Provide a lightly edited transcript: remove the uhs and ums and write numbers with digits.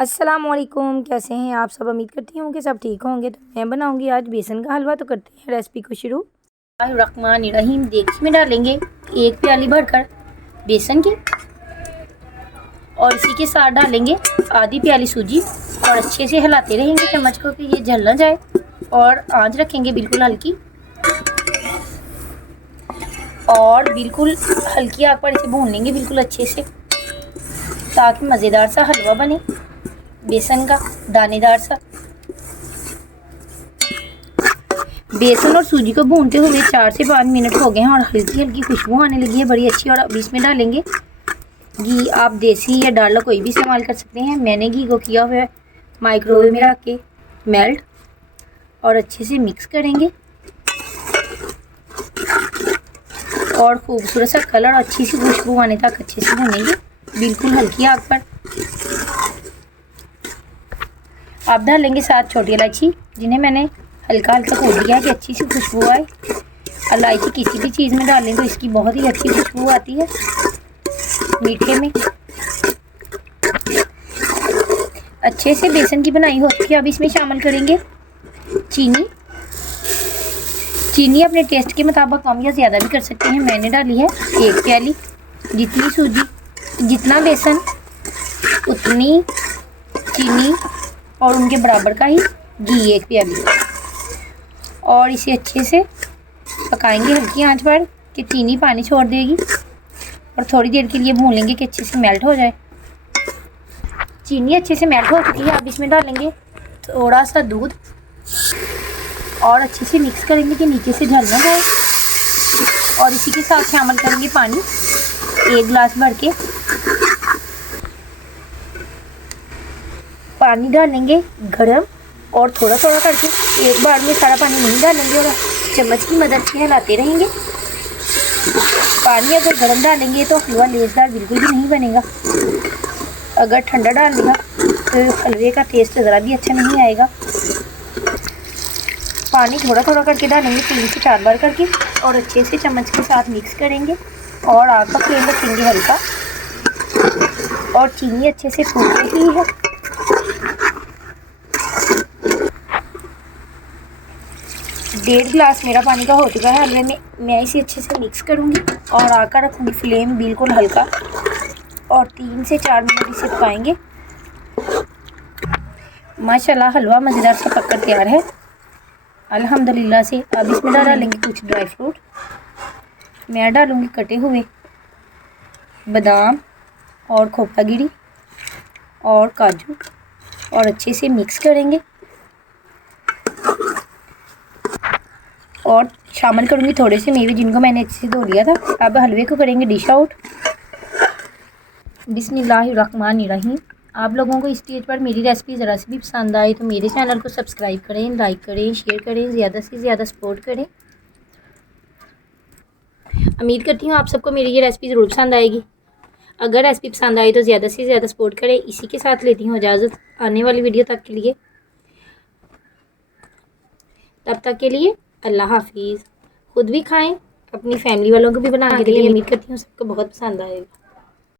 अस्सलामुअलैकुम, कैसे हैं आप सब। उम्मीद करती हूँ कि सब ठीक होंगे। तो मैं बनाऊंगी आज बेसन का हलवा। तो करते हैं रेसिपी को शुरू। रहीम देगची में डालेंगे 1 प्याली भरकर बेसन की और इसी के साथ डालेंगे आधी प्याली सूजी और अच्छे से हिलाते रहेंगे चम्मच को कि ये जल ना जाए। और आंच रखेंगे बिल्कुल हल्की और बिल्कुल हल्की आग पर इसे भून लेंगे बिल्कुल अच्छे से, ताकि मज़ेदार सा हलवा बने बेसन का, दानेदार सा। बेसन और सूजी को भूनते हुए 4 से 5 मिनट हो गए हैं और हल्की हल्की खुशबू आने लगी है बड़ी अच्छी। और अब इसमें डालेंगे घी। आप देसी या डालडा कोई भी इस्तेमाल कर सकते हैं। मैंने घी को किया हुआ है माइक्रोवेव में रख के मेल्ट और अच्छे से मिक्स करेंगे और खूबसूरत सा कलर और अच्छी सी खुशबू आने तक अच्छे से भूनेंगे बिल्कुल हल्की आग पर। आप डालेंगे 7 छोटी इलायची, जिन्हें मैंने हल्का हल्का कूट दिया है कि अच्छी सी खुशबू आए। इलायची किसी भी चीज़ में डालें तो इसकी बहुत ही अच्छी खुशबू आती है मीठे में। अच्छे से बेसन की बनाई हो चुकी है। अब इसमें शामिल करेंगे चीनी। चीनी अपने टेस्ट के मुताबिक कम या ज़्यादा भी कर सकते हैं। मैंने डाली है 1 प्याली। जितनी सूजी जितना बेसन उतनी चीनी और उनके बराबर का ही घी 1 प्याली। और इसे अच्छे से पकाएंगे हल्की आंच पर कि चीनी पानी छोड़ देगी और थोड़ी देर के लिए भून लेंगे कि अच्छे से मेल्ट हो जाए। चीनी अच्छे से मेल्ट हो चुकी है। अब इसमें डालेंगे थोड़ा सा दूध और अच्छे से मिक्स करेंगे कि नीचे से जल ना जाए। और इसी के साथ शामिल करेंगे पानी 1 गिलास भर के। पानी डालेंगे गरम और थोड़ा थोड़ा करके, एक बार में सारा पानी नहीं डालेंगे और चम्मच की मदद से हिलाते रहेंगे। पानी अगर गर्म डालेंगे तो हलवा लेसदार बिल्कुल भी नहीं बनेगा। अगर ठंडा डालेगा तो हलवे का टेस्ट ज़रा भी अच्छा नहीं आएगा। पानी थोड़ा थोड़ा करके डालेंगे 3 से 4 बार करके और अच्छे से चम्मच के साथ मिक्स करेंगे और आग का फ्लेम रखेंगे हल्का। और चीनी अच्छे से फूल रही है। 1.5 गिलास मेरा पानी का हो चुका है हलवे में। मैं इसे अच्छे से मिक्स करूँगी और आग का रखूँगी फ्लेम बिल्कुल हल्का और 3 से 4 मिनट इसे पकाएंगे। माशाल्लाह हलवा मज़ेदार सा पककर तैयार है अल्हम्दुलिल्लाह से। अब इसमें डालेंगे कुछ ड्राई फ्रूट। मैं डालूँगी कटे हुए बादाम और खोपा गिरी और काजू और अच्छे से मिक्स करेंगे। और शामिल करूँगी थोड़े से मेवे जिनको मैंने अच्छे से धो लिया था। अब हलवे को करेंगे डिश आउट। बिस्मिल्लाहिर्रहमानिर्रहीम। आप लोगों को इस स्टेज पर मेरी रेसिपी ज़रा सी भी पसंद आए तो मेरे चैनल को सब्सक्राइब करें, लाइक करें, शेयर करें, ज़्यादा से ज़्यादा सपोर्ट करें। उम्मीद करती हूँ आप सबको मेरी ये रेसिपी ज़रूर पसंद आएगी। अगर रेसिपी पसंद आई तो ज़्यादा से ज़्यादा सपोर्ट करें। इसी के साथ लेती हूँ इजाज़त आने वाली वीडियो तक के लिए। तब तक के लिए अल्लाह हाफिज़। खुद भी खाएं, अपनी फैमिली वालों को भी बना के दें। उम्मीद करती हूँ सबको बहुत पसंद आएगा।